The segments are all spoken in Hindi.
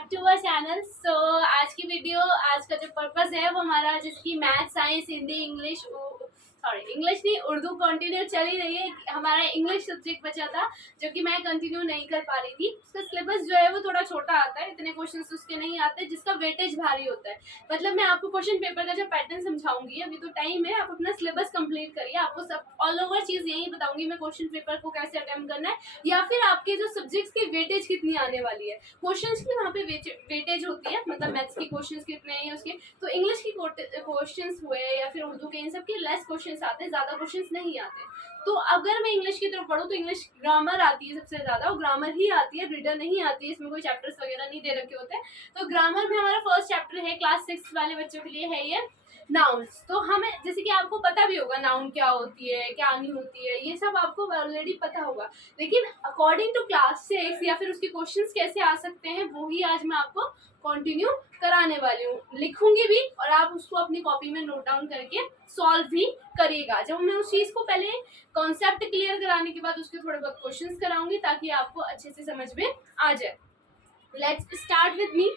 Back to our channel. So आज की वीडियो, आज का जो पर्पस है वो हमारा जिसकी math, science, Hindi, English, English नहीं उर्दू कंटिन्यू चल ही रही है। हमारा इंग्लिश सब्जेक्ट बचा था जो कि मैं कंटिन्यू नहीं कर पा रही थी। उसका सिलेबस जो है वो थोड़ा छोटा आता है, इतने क्वेश्चंस उसके नहीं आते, जिसका वेटेज भारी होता है। मतलब मैं आपको क्वेश्चन पेपर का जो पैटर्न समझाऊंगी, अभी तो टाइम है, आप अपना सिलेबस कंप्लीट करिए। आपको सब ऑल ओवर चीज यही बताऊंगी मैं, क्वेश्चन पेपर को कैसे अटेम्प्ट करना है या फिर आपके जो सब्जेक्ट्स की वेटेज कितनी आने वाली है। क्वेश्चंस की वहाँ पे वेटेज होती है, मतलब मैथ्स के क्वेश्चंस कितने हैं उसके, तो इंग्लिश की क्वेश्चंस हुए या फिर उर्दू के, इन सब के लेस क्वेश्चंस आते हैं, ज्यादा क्वेश्चंस नहीं आते। तो अगर मैं इंग्लिश की तरफ पढ़ूँ तो इंग्लिश ग्रामर आती है सबसे ज्यादा, और ग्रामर ही आती है, रिटर्न नहीं आती है, इसमें कोई चैप्टर्स वगैरह नहीं दे रखे होते हैं। तो ग्रामर में हमारा फर्स्ट चैप्टर है, क्लास 6 वाले बच्चों के लिए है ये नाउन्स। तो हमें जैसे कि आपको पता भी होगा नाउन क्या होती है, क्या नहीं होती है, ये सब आपको ऑलरेडी पता होगा। लेकिन अकॉर्डिंग टू क्लास 6 या फिर उसके क्वेश्चंस कैसे आ सकते हैं, वो ही आज मैं आपको कंटिन्यू कराने वाली हूँ। लिखूंगी भी और आप उसको अपनी कॉपी में नोट डाउन करके सॉल्व भी करिएगा। जब मैं उस चीज को पहले कॉन्सेप्ट क्लियर कराने के बाद उसके थोड़े बहुत क्वेश्चंस कराऊंगी ताकि आपको अच्छे से समझ में आ जाए। Let's start with me.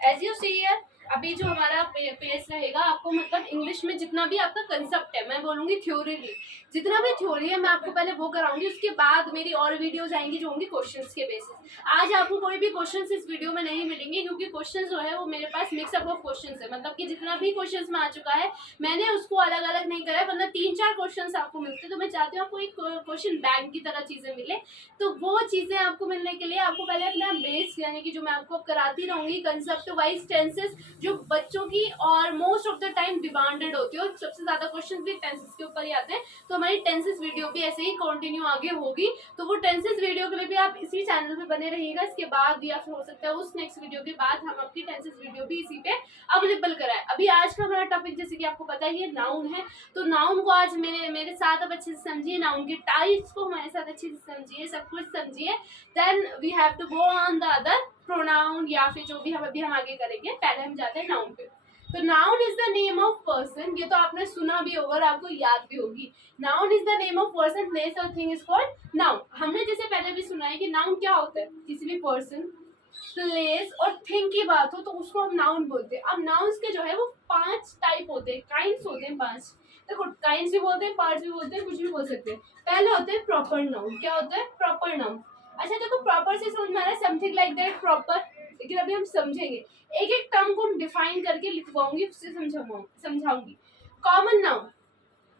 As you see here, अभी जो हमारा पेज रहेगा, आपको मतलब इंग्लिश में जितना भी आपका कंसेप्ट है, मैं बोलूंगी थ्योरी नहीं, जितना भी थ्योरी है मैं आपको पहले वो कराऊंगी। उसके बाद मेरी और वीडियोस आएंगी जो होंगी क्वेश्चंस के बेसिस। आज आपको कोई भी क्वेश्चंस इस वीडियो में नहीं मिलेंगे, क्योंकि क्वेश्चंस जो है वो मेरे पास मिक्सअप ऑफ क्वेश्चंस है। मतलब कि जितना भी क्वेश्चंस में आ चुका है मैंने उसको अलग अलग नहीं करा है, मतलब 3-4 क्वेश्चंस आपको मिलते। तो मैं चाहती हूँ आपको एक क्वेश्चन बैंक की तरह चीजें मिले। तो वो चीजें आपको मिलने के लिए आपको पहले अपना बेस, यानी कि जो मैं आपको कराती रहूंगी कंसेप्ट वाइज टेंसेस, जो बच्चों की और most of the time demanded होती है, और सबसे ज्यादा क्वेश्चन भी टेंसेस के ऊपर ही आते हैं। तो हमारी टेंसेस वीडियो भी ऐसे ही कंटिन्यू आगे होगी। तो वो टेंसेस वीडियो के लिए भी आप इसी चैनल पे बने रहिएगा। इसके बाद या फिर हो सकता है उस नेक्स्ट वीडियो के बाद हम अपनी टेंसेस वीडियो भी इसी पे अवेलेबल कराएं। अभी आज का हमारा टॉपिक जैसे कि आपको पता ही है नाउन है। तो नाउन को आज मेरे साथ अब अच्छे से समझिए, नाउन के टाइप्स को हमारे साथ अच्छे से समझिए, सब कुछ समझिए। Then we have to go on the other pronoun, या फिर जो भी हम आगे करेंगे। पहले हम जाते हैं नाउन पे। तो noun is the name of person, ये तो आपने सुना भी होगा और आपको याद भी होगी। Noun is the name of person, place और थिंग इज कॉल्ड नाउन। हमने जैसे पहले भी सुना है कि नाउन क्या होता है, किसी भी पर्सन, प्लेस और थिंग की बात हो तो उसको हम नाउन बोलते हैं। अब नाउन्स के जो है वो 5 टाइप होते हैं, काइंड्स होते हैं 5। देखो काइंड्स भी बोलते हैं, पार्ट्स भी बोलते हैं, कुछ भी बोल सकते हैं। पहले होते हैं प्रॉपर नाउन। क्या होता है प्रॉपर नाउन? अच्छा देखो, प्रॉपर से समझ में आ रहा है, समथिंग लाइक दैट प्रॉपर। लेकिन अभी हम समझेंगे, एक एक टर्म को हम डिफाइन करके लिखवाऊंगी, उससे समझाऊंगी। कॉमन नाउन,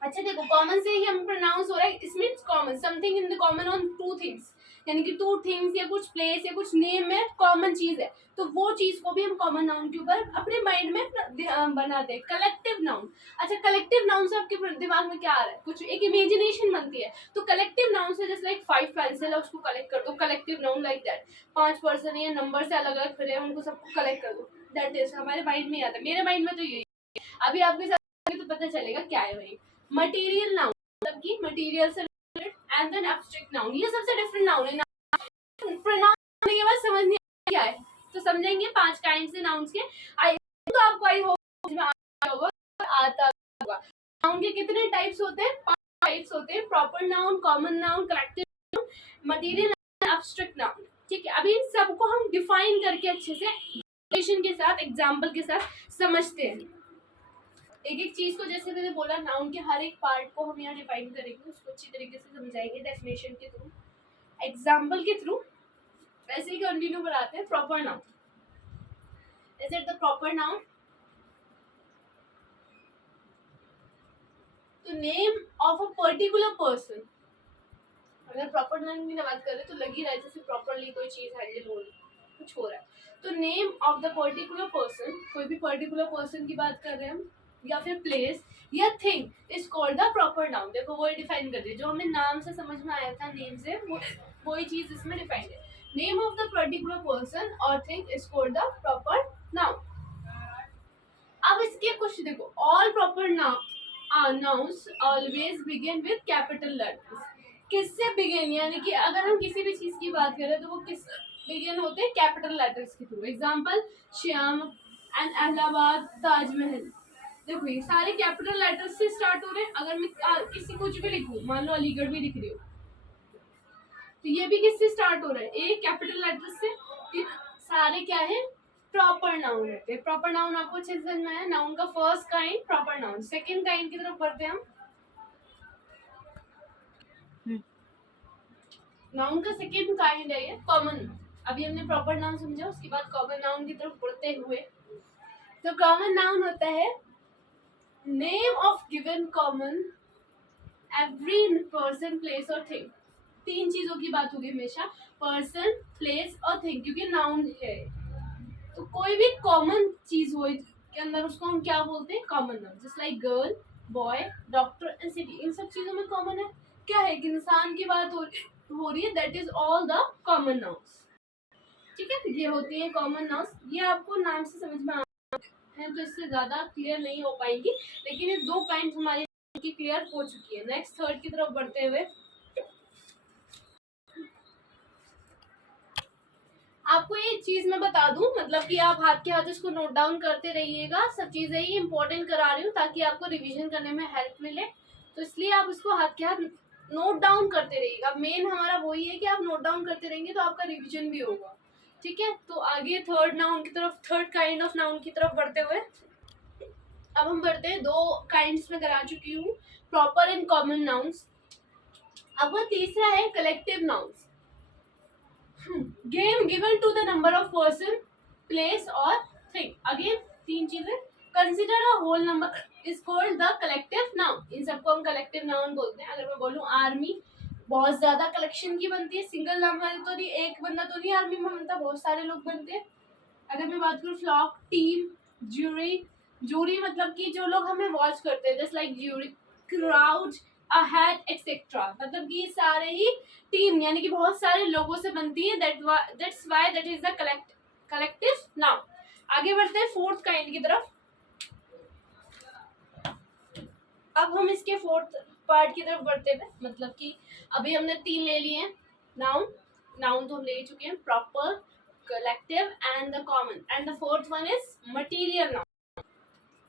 अच्छा देखो, कॉमन से ही हम प्रोनाउंस हो रहा है, इसमें common, something in the common on 2 things, यानी कि 2 थिंग्स या कुछ प्लेस या कुछ नेम में कॉमन चीज है, तो वो चीज को भी हम कॉमन नाउन के ऊपर अपने माइंड में बनाते हैं। कलेक्टिव नाउन, अच्छा कलेक्टिव नाउन से आपके दिमाग में क्या आ रहा है? कुछ एक इमेजिनेशन बनती है। तो कलेक्टिव नाउन से जैसे लाइक 5 पेंसिल है, उसको कलेक्ट कर दो, collective noun like that. 5 person या नंबर से अलग अलग खड़े हैं, उनको सबको कलेक्ट कर दो, दैट इज हमारे माइंड में आता है। मेरे माइंड में तो यही है, अभी आपके साथ तो पता चलेगा क्या है भाई। मटेरियल नाउन, मतलब कि मटेरियल से related, and then abstract noun, ये सबसे डिफरेंट नाउन है। प्रोनाउन के बाद समझ नहीं क्या है तो समझेंगे 5 काइंड से नाउन्स के। आई तो आपको आई होगा, आता होगा। नाउन के कितने टाइप्स होते हैं? 5 टाइप्स होते हैं, proper noun, common noun, collective noun, material noun, abstract noun. ठीक है, अभी इन सबको हम डिफाइन करके अच्छे से डेफिनेशन के साथ, एग्जांपल के साथ समझते हैं। एक एक चीज को, जैसे मैंने बोला, नाउन के हर एक पार्ट को हम यहाँ डिफाइन करेंगे, उसको अच्छी तरीके से समझाएंगे डेफिनेशन के थ्रू, एग्जाम्पल के थ्रू। ऐसे ही कंटिन्यू कराते हैं। Proper noun, is it the proper noun? तो name of a particular person, अगर प्रॉपर नाउन की बात करें तो लग ही रहा है जैसे प्रॉपरली कोई चीज हैंडल हो रही, कुछ हो रहा है। तो name of the particular person, कोई भी पर्टिकुलर पर्सन की बात कर रहे हैं हम, या फिर प्लेस या thing is called the proper noun. देखो वो डिफाइन कर दिया, जो हमें नाम से समझ में आया था, नेम से, वही चीज इसमें डिफाइन है। Name of the particular person और thing is called the proper noun. अब इसके कुछ देखो, all proper nouns always begin with capital letters. किससे बिगिन, यानी कि अगर हम किसी भी चीज की बात करें तो वो किस बिगिन होते हैं? कैपिटल लेटर्स के थ्रू। Example Shyam and Allahabad, Taj Mahal. देखो ये सारे कैपिटल लेटर्स से स्टार्ट हो रहे हैं। अगर मैं किसी कुछ भी लिखूं, मान लो अलीगढ़ भी लिख रही हूँ, तो ये भी किससे स्टार्ट हो रहा है, ए कैपिटल लेटर से। ये सारे क्या है, प्रॉपर नाउन रहते हैं। प्रॉपर नाउन आपको अच्छे से समझ में आया। नाउन का first kind proper noun. Second kind की तरफ बढ़ते हैं हम। नाउन का सेकंड काइंड है ये कॉमन। अभी हमने प्रॉपर नाउन समझा, उसके बाद कॉमन नाउन की तरफ बढ़ते हुए, तो कॉमन नाउन होता है name of given common every person place और थिंग। तीन चीजों की बात होगी हमेशा, पर्सन प्लेस और थिंग, क्योंकि नाउन है। तो कोई भी कॉमन चीज हो के अंदर उसको हम क्या बोलते हैं, common noun. Just like girl, boy, doctor and city, इन सब चीजों में कॉमन है क्या है कि इंसान की बात हो रही है, that is all the common nouns. ठीक है, ये होती है कॉमन नाउन्स। ये आपको नाम से समझ में है तो इससे ज्यादा क्लियर नहीं हो पाएंगी, लेकिन ये दो काइंड हमारी की क्लियर हो चुकी है। नेक्स्ट थर्ड की तरफ बढ़ते हुए आपको ये चीज मैं बता दूं, मतलब कि आप हाथ के हाथ इसको नोट डाउन करते रहिएगा। सब चीजें ही इंपॉर्टेंट करा रही हूँ ताकि आपको रिवीजन करने में हेल्प मिले, तो इसलिए आप इसको हाथ के हाथ नोट डाउन करते रहिएगा। मेन हमारा वही है कि आप नोट डाउन करते रहेंगे तो आपका रिवीजन भी होगा। ठीक है, तो आगे थर्ड नाउन की तरफ, थर्ड काइंड ऑफ नाउन की तरफ बढ़ते हुए अब हम बढ़ते हैं, दो काइंड्स में करा चुकी हूँ, प्रॉपर एंड कॉमन नाउन्स। अब वो तीसरा है collective nouns. Game given to the number of person, place और थिंग। अगेन तीन चीजें। Consider a whole number is called the collective noun. इन सबको हम कलेक्टिव नाउन बोलते हैं। अगर मैं बोलूं आर्मी, बहुत ज्यादा कलेक्शन की बनती है, सिंगल नंबर तो नहीं, एक बंदा तो नहीं आर्मी में बनता, बहुत सारे लोग बनते हैं। अगर मैं बात करूं फ्लॉक, टीम, ज्यूरी, जूरी मतलब कि जो लोग हमें वॉच करते हैं, just like jury, crowd, ahead etcetera, मतलब कि सारे ही टीम यानी कि बहुत सारे लोगों से बनती है। That's why that is the collective noun. आगे बढ़ते हैं फोर्थ काइंड की तरफ। अब हम इसके फोर्थ पार्ट की तरफ बढ़ते हैं, मतलब कि अभी हमने तीन ले लिए हैं नाउन। नाउन तो हम ले चुके हैं, proper, collective and the common, and the fourth one is material noun.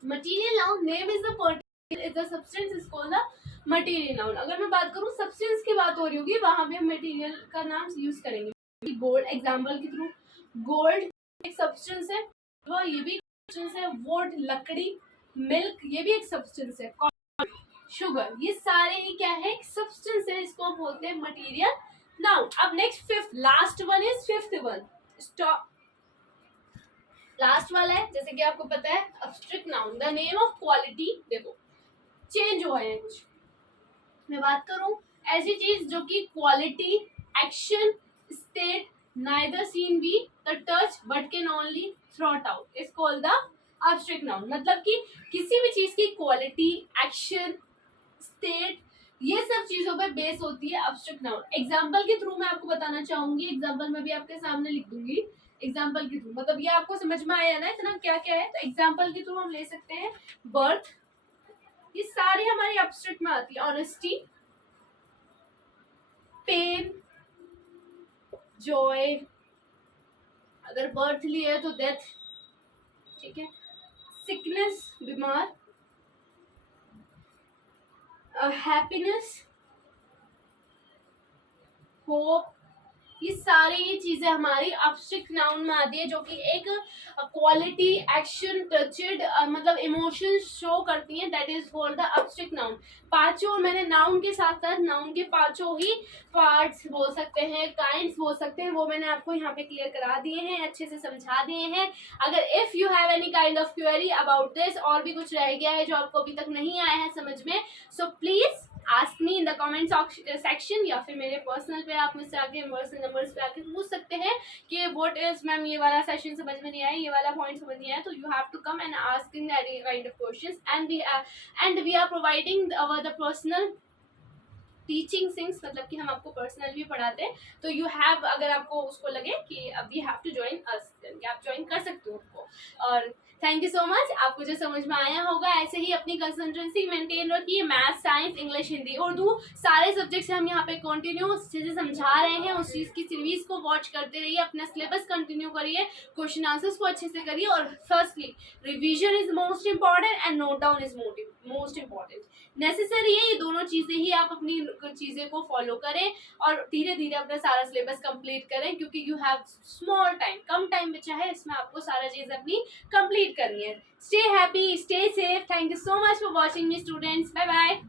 Material noun, name is the particular, is the substance, is called the material noun. अगर मैं बात करूं सब्सटेंस की बात हो रही होगी, वहां पे हम मटेरियल का नाम यूज करेंगे। गोल्ड एग्जांपल के थ्रू, गोल्ड एक सब्सटेंस है, वो ये भी सब्सटेंस है। वुड लकड़ी, मिल्क ये भी एक सब्सटेंस है। शुगर, ये सारे ही क्या है, एक सब्सटेंस है, इसको हम बोलते हैं मटेरियल नाउन। अब next fifth, last one is fifth one, stop, last वाला है, जैसे कि आपको पता है abstract noun, the name of quality. देखो चेंज हुआ है कुछ, मैं बात करूं ऐसी चीज जो कि quality, action, state, neither seen be the touch but can only थ्रॉट out, is called the abstract noun. मतलब कि किसी भी चीज की क्वालिटी, एक्शन, स्टेट, ये सब चीजों पे बेस होती है एब्स्ट्रैक्ट नाउन। एग्जांपल के थ्रू मैं आपको बताना चाहूंगी, एग्जांपल मैं भी आपके सामने लिख दूंगी। एग्जांपल के थ्रू मतलब ये आपको समझ में आया ना इतना क्या क्या है, तो एग्जांपल के थ्रू हम ले सकते हैं बर्थ, ये सारी हमारी एब्स्ट्रैक्ट में आती है। ऑनेस्टी, पेन, जॉय, अगर बर्थ लिया है तो डेथ, ठीक है, सिकनेस बीमार, हैप्पीनेस, होप, ये सारी ये चीजें हमारी एब्स्ट्रैक्ट नाउन में आती है, जो कि एक क्वालिटी, एक्शन, टचड मतलब इमोशन शो करती हैं, that is called the abstract noun. पांचों, मैंने नाउन के साथ साथ नाउन के पांचों ही पार्ट्स बोल सकते हैं, काइंड्स बोल सकते हैं, वो मैंने आपको यहाँ पे क्लियर करा दिए हैं, अच्छे से समझा दिए हैं। अगर if you have any kind of query about this, और भी कुछ रह गया है जो आपको अभी तक नहीं आया है समझ में, so please ask me in the comment section, या फिर मेरे पर्सनल पे आप मुझसे आके पर्सनल नंबर्स पे आके पूछ सकते हैं कि व्हाट इज मैम ये वाला सेशन समझ में नहीं आया, ये वाला पॉइंट समझ नहीं आया, तो you have to come and asking any kind of questions, and we are providing our the personal teaching things, मतलब कि हम आपको पर्सनल भी पढ़ाते हैं। तो यू हैव, अगर आपको उसको लगे कि अब we have to join us, आप ज्वाइन कर सकते हो उसको। और थैंक यू सो मच। आपको जो समझ में आया होगा ऐसे ही अपनी कंसंट्रेंसी मेंटेन रखिए। Math, science, English, Hindi, Urdu सारे सब्जेक्ट्स हम यहाँ पे कंटिन्यू चीजें समझा रहे हैं। उस चीज की सीरीज को वॉच करते रहिए, अपना सिलेबस कंटिन्यू करिए, क्वेश्चन आंसर्स को अच्छे से करिए। और firstly revision is most important and note down is most important. Necessary है ये दोनों चीजें ही, आप अपनी चीजें को फॉलो करें और धीरे धीरे अपना सारा सिलेबस कंप्लीट करें, क्योंकि you have small time, come time बचा है, इसमें आपको सारा चीज अपनी कंप्लीट करनी है। Stay happy, stay safe. Thank you so much for watching me students. Bye bye.